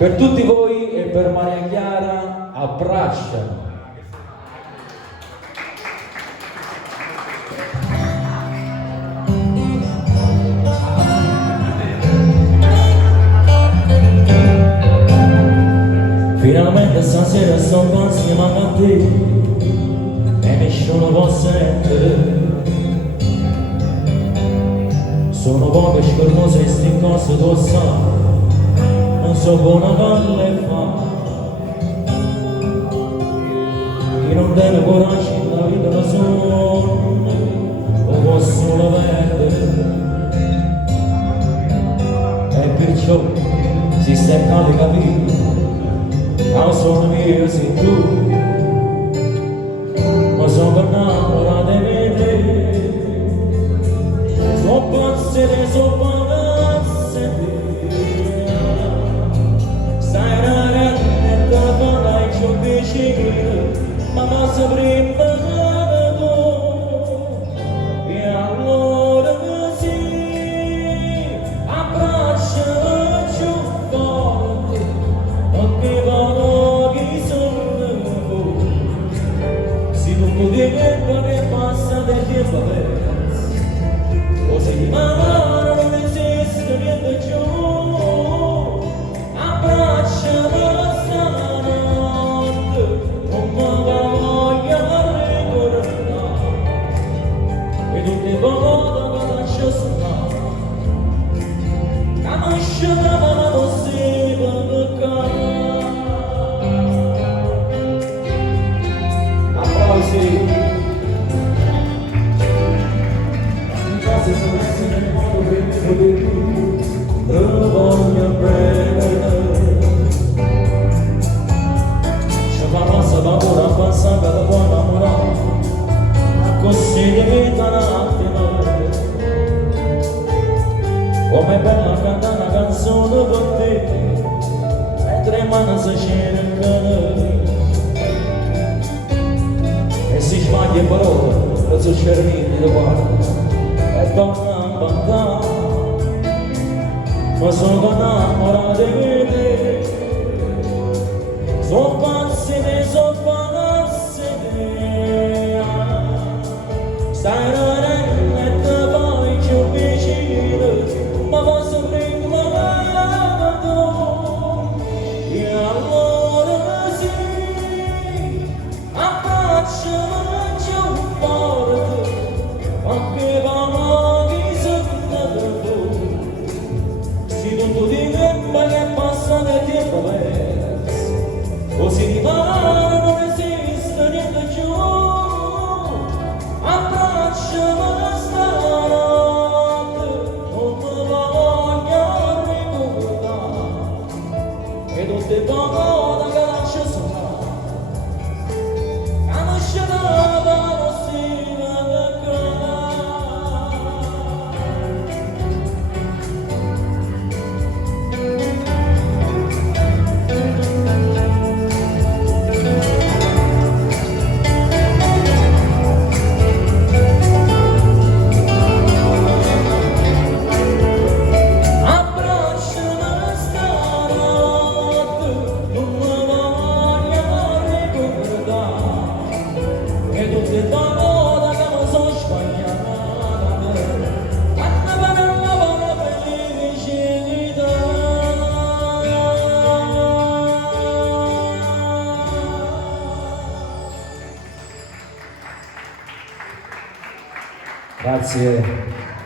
Per tutti voi e per Maria Chiara, abbraccia. Finalmente stasera sto qua insieme a te e nessuno può sentire. Sono poche scormose e sti cose tu sai, non so buona valle fa. Chi non deve coraggio la vita da solo, lo possono perdere. E perciò si sta di capire, non sono io, sei tu, ma sono innamorato di te. Sono pazze, stai raramente da fare i ciò vicino, ma non sapremo tu. E allora così, abbracciami più forte, perché vado chi sono. Se tutto di tempo che passa del tempo perso, così di mano non esiste niente più. Abbracciami stanotte, non mi voglio ricordare, e tutte volte che lascio stare, che mi sciamano si toccare. Applausi. Se sapessi nel modo per poterti, lo voglio prendere. Ci fa passa paura, passa per la buona amore, ma così di vita un attimo. Come bella cantare una canzone per te, mentre mano si cercano. E si sbaglia parole, non so cervini da guarda. E torna a bandare, ma sono innamorato di te. Sono pazzi di stai raramente poi più vicino, ma posso prima tu. E allora sì, abbracciami più forte, perché vamo chi sono tu. Se tutto di tempo che passa del tempo perso, così di mano non esiste niente più. Abbracciami stanotte, non mi voglio ricordare, e tutte parole che lascio suonare, che mi sciamano si toccare. Grazie.